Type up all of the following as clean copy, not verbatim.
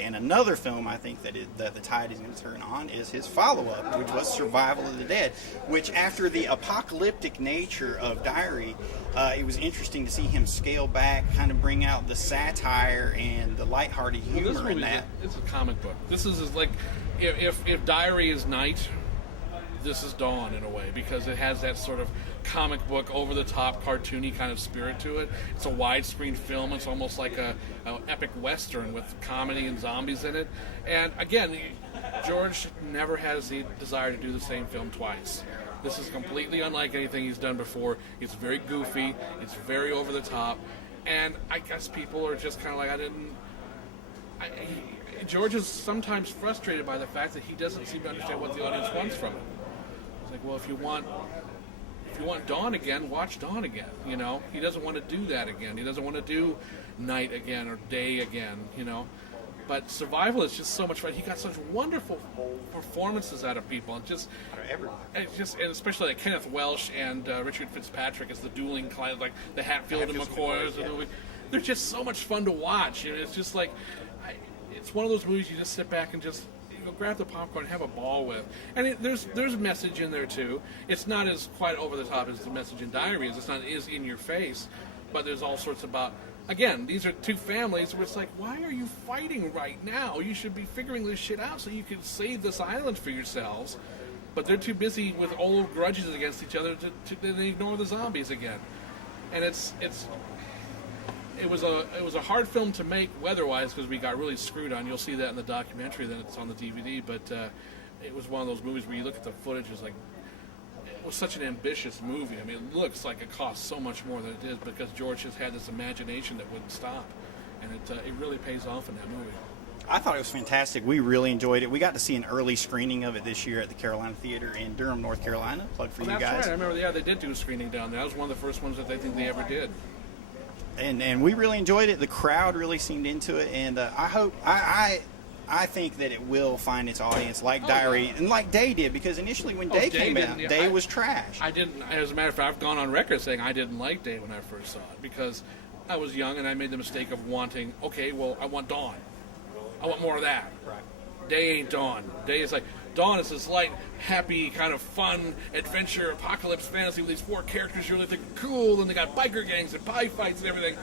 And another film I think that the tide is going to turn on is his follow-up, which was Survival of the Dead, which after the apocalyptic nature of Diary, it was interesting to see him scale back, kind of bring out the satire and the lighthearted humor in that. It's a comic book. This is like, if Diary is night, this is dawn in a way, because it has that sort of comic book, over-the-top, cartoony kind of spirit to it. It's a widescreen film. It's almost like a epic western with comedy and zombies in it. And again, George never has the desire to do the same film twice. This is completely unlike anything he's done before. It's very goofy. It's very over-the-top. And I guess people are just kind of like, George is sometimes frustrated by the fact that he doesn't seem to understand what the audience wants from it. It's like, well, if you want Dawn again, watch Dawn again. You know, he doesn't want to do that again. He doesn't want to do night again or day again. You know, but Survival is just so much fun. He got such wonderful performances out of people, and and especially like Kenneth Welsh and Richard Fitzpatrick as the dueling clients, like the Hatfield and McCoys. Yeah. They're just so much fun to watch. You know, it's just like it's one of those movies you just sit back and just grab the popcorn and have a ball with. And there's a message in there too. It's not as quite over the top as the message in Diary is. It's not as in your face, but there's all sorts about, again, these are two families where it's like, why are you fighting right now? You should be figuring this shit out so you can save this island for yourselves. But they're too busy with old grudges against each other to ignore the zombies again. And it was a hard film to make weather-wise because we got really screwed on. You'll see that in the documentary, then it's on the DVD. But it was one of those movies where you look at the footage, it's like, it was such an ambitious movie. I mean, it looks like it cost so much more than it did because George has had this imagination that wouldn't stop. And it really pays off in that movie. I thought it was fantastic. We really enjoyed it. We got to see an early screening of it this year at the Carolina Theater in Durham, North Carolina. Plug for you guys. That's right. I remember, they did do a screening down there. That was one of the first ones that they think they ever did. And we really enjoyed it. The crowd really seemed into it, and I think that it will find its audience like Diary and like Day did, because initially when Day came out, Day was trash. I didn't. As a matter of fact, I've gone on record saying I didn't like Day when I first saw it because I was young and I made the mistake of wanting. Okay, well, I want Dawn. I want more of that. Right. Day ain't Dawn. Day is like. Dawn is this light, happy, kind of fun adventure, apocalypse fantasy with these four characters you really think are cool, and they got biker gangs and pie fights and everything.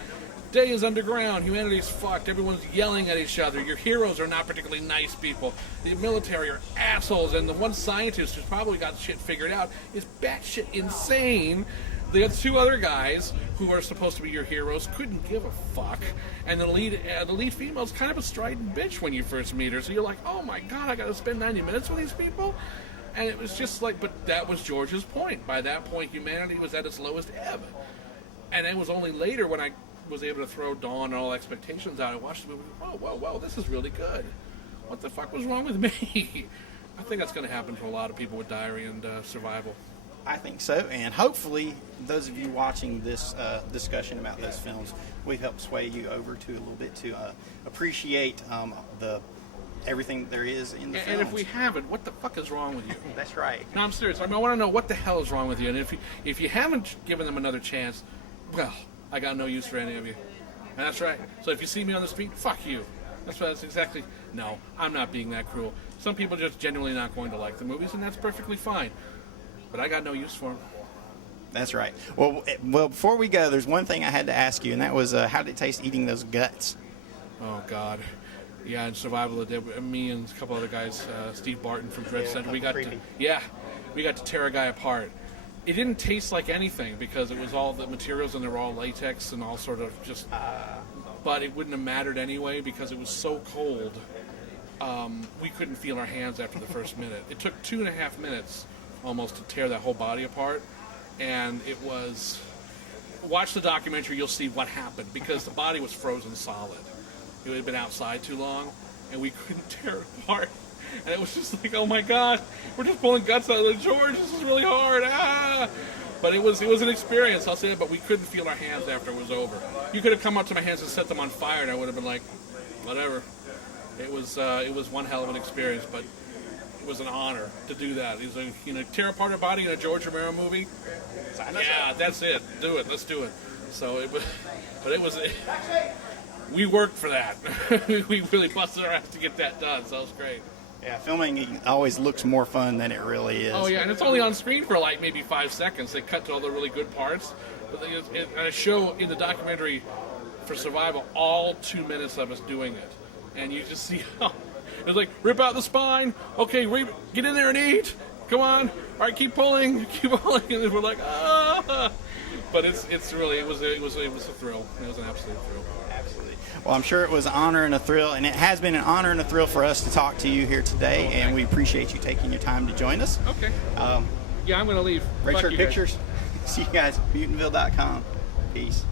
Day is underground. Humanity's fucked. Everyone's yelling at each other. Your heroes are not particularly nice people. The military are assholes, and the one scientist who's probably got shit figured out is batshit insane. The other two other guys who are supposed to be your heroes couldn't give a fuck, and the lead female is kind of a strident bitch when you first meet her. So you're like, oh my god, I got to spend 90 minutes with these people, and it was just like, but that was George's point. By that point, humanity was at its lowest ebb, and it was only later when I was able to throw Dawn and all expectations out. I watched the movie. Whoa, this is really good. What the fuck was wrong with me? I think that's going to happen for a lot of people with Diary and Survival. I think so, and hopefully those of you watching this discussion about those films, we've helped sway you over to a little bit to appreciate everything there is in the films. And if we haven't, what the fuck is wrong with you? That's right. No, I'm serious. I want to know what the hell is wrong with you. And if you haven't given them another chance, well, I got no use for any of you. And that's right. So if you see me on the street, fuck you. That's exactly. No, I'm not being that cruel. Some people are just genuinely not going to like the movies, and that's perfectly fine. But I got no use for them. That's right. Well, before we go, there's one thing I had to ask you, and that was how did it taste eating those guts? Oh, God. Yeah, in Survival of the Dead, me and a couple other guys, Steve Barton from Dread Center, we got to tear a guy apart. It didn't taste like anything because it was all the materials and they were all latex and all sort of just... But it wouldn't have mattered anyway because it was so cold. We couldn't feel our hands after the first minute. It took 2.5 minutes almost to tear that whole body apart, and it was... Watch the documentary, you'll see what happened, because the body was frozen solid. It had been outside too long, and we couldn't tear it apart. And it was just like, oh my god, we're just pulling guts out of the George, this is really hard, ah! But it was an experience, I'll say that, but we couldn't feel our hands after it was over. You could have come up to my hands and set them on fire, and I would have been like, whatever. It was one hell of an experience, but it was an honor to do that. It was tear apart a body in a George Romero movie. Yeah, that's it. Do it. Let's do it. So it was, but it was. we worked for that. We really busted our ass to get that done, so it was great. Yeah, filming always looks more fun than it really is. Oh yeah, and it's only on screen for like maybe 5 seconds. They cut to all the really good parts, but I show in the documentary for Survival all 2 minutes of us doing it, and you just see how it's like rip out the spine. Okay, get in there and eat. Come on, all right, keep pulling, and we're like ah. But it's really it was a thrill. It was an absolute thrill. Absolutely. Well, I'm sure it was an honor and a thrill, and it has been an honor and a thrill for us to talk to you here today, and we appreciate you taking your time to join us. Okay. Yeah, I'm going to leave. Red Fuck Shirt you guys. Pictures. See you guys at Butenville.com. Peace.